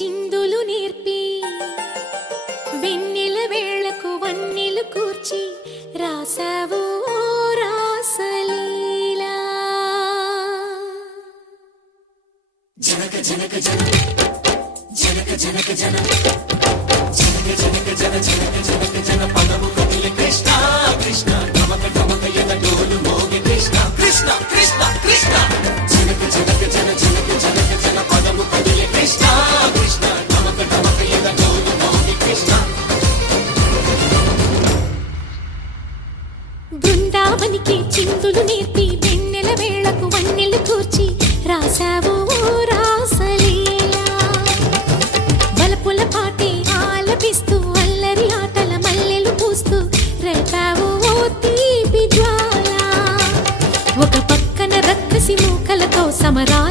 చిందులు నేర్పి వెన్నెల వేళకు వన్నెలు కూర్చి రాసావు రాసలీలా. జనక జనక జన జనక జనక జన జనక జనక జన జనక జనక జన పదము కదిలి కృష్ణ కృష్ణ నమక నమక యద డోలు మోగి కృష్ణ కృష్ణ కృష్ణ కృష్ణ జనక జనక జన జనక జనక జన పదము కదిలి కృష్ణ కృష్ణ నమక నమక యద డోలు మోగి కృష్ణ. బృందావనికి చిందులు నేర్పి వెన్నెల వేళకు వన్నెలు కూర్చి రాసావు రాసలీలా. బలపుల పాటే ఆలపిస్తూ అల్లరి ఆటల మల్లెలు పూస్తూ రేపావు తీపి జ్వాల. ఒక పక్కన రక్కసి మూకలతో సమరా